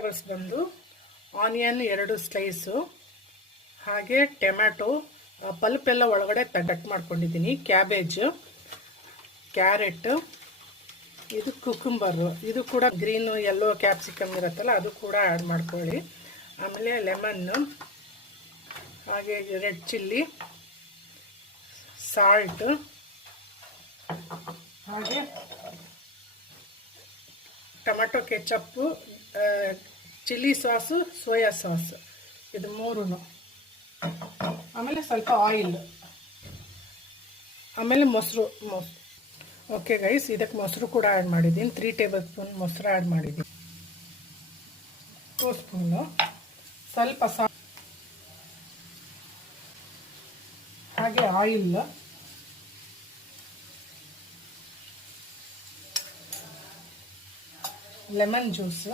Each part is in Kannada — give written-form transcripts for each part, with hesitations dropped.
ಬಂದು ಆನಿಯನ್ 2 ಸ್ಲೈಸು, ಹಾಗೆ ಟೊಮ್ಯಾಟೊ ಪಲ್ಪ್ ಎಲ್ಲ ಒಳಗಡೆ ಕಟ್ ಮಾಡ್ಕೊಂಡಿದ್ದೀನಿ, ಕ್ಯಾಬೇಜ್, ಕ್ಯಾರೆಟ್, ಇದು ಕುಕುಂಬರು, ಇದು ಕೂಡ ಗ್ರೀನು ಯೆಲ್ಲೋ ಕ್ಯಾಪ್ಸಿಕಮ್ ಇರುತ್ತಲ್ಲ ಅದು ಕೂಡ ಆ್ಯಡ್ ಮಾಡ್ಕೊಳ್ಳಿ. ಆಮೇಲೆ ಲೆಮನ್ನು, ಹಾಗೆ ರೆಡ್ ಚಿಲ್ಲಿ, ಸಾಲ್ಟ್, ಹಾಗೆ tomato ketchup, chilli sauce, soya sauce, ಇದು ಮೂರೂ. ಆಮೇಲೆ ಸ್ವಲ್ಪ ಆಯಿಲ್, ಆಮೇಲೆ ಮೊಸರು. ಓಕೆ ಗೈಸ್, ಇದಕ್ಕೆ ಮೊಸರು ಕೂಡ ಆ್ಯಡ್ ಮಾಡಿದ್ದೀನಿ. 3 ಟೇಬಲ್ ಸ್ಪೂನ್ ಮೊಸರು ಆ್ಯಡ್ ಮಾಡಿದ್ದೀನಿ. 2 ಸ್ಪೂನು ಸ್ವಲ್ಪ ಹಾಗೆ ಆಯಿಲ್, ಲೆಮನ್ ಜ್ಯೂಸು,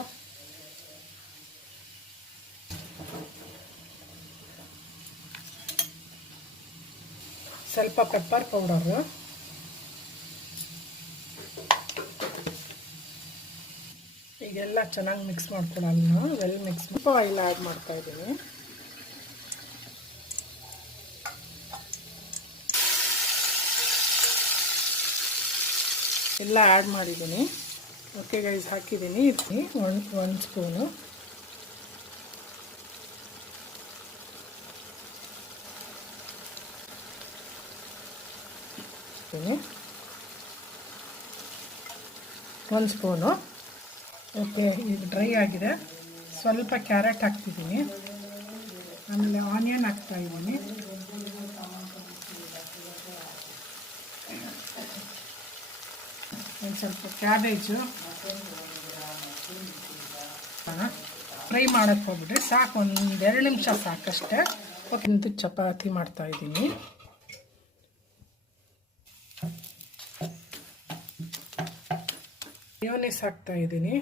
ಸ್ವಲ್ಪ ಪೆಪ್ಪರ್ ಪೌಡರು, ಈಗೆಲ್ಲ ಚೆನ್ನಾಗಿ ಮಿಕ್ಸ್ ಮಾಡ್ಕೊಳ್ಳೋಣ. ಮಿಕ್ಸ್ ಸ್ವಲ್ಪ ಆಯಿಲ್ ಆ್ಯಡ್ ಮಾಡ್ತಾ ಇದ್ದೀನಿ. ಎಲ್ಲ ಆ್ಯಡ್ ಮಾಡಿದ್ದೀನಿ. ಓಕೆ ಗೈಸ್, ಹಾಕಿದ್ದೀನಿ. ಒಂದು ಸ್ಪೂನು ಓಕೆ, ಈಗ ಡ್ರೈ ಆಗಿದೆ. ಸ್ವಲ್ಪ ಕ್ಯಾರೆಟ್ ಹಾಕ್ತಿದ್ದೀನಿ, ಆಮೇಲೆ ಆನಿಯನ್ ಹಾಕ್ತಾ ಇದ್ದೀನಿ, ಒಂದು ಸ್ವಲ್ಪ ಕ್ಯಾಬೇಜು. ಫ್ರೈ ಮಾಡೋಕ್ಕೆ ಹೋಗ್ಬಿಟ್ರೆ ಸಾಕು, 1-2 ನಿಮಿಷ ಸಾಕಷ್ಟೇ. ಓಕೆ, ಇಂದು ಚಪಾತಿ ಮಾಡ್ತಾ ಇದ್ದೀನಿ. ಮಯೋನೀಸ್ ಹಾಕ್ತಾ ಇದ್ದೀನಿ.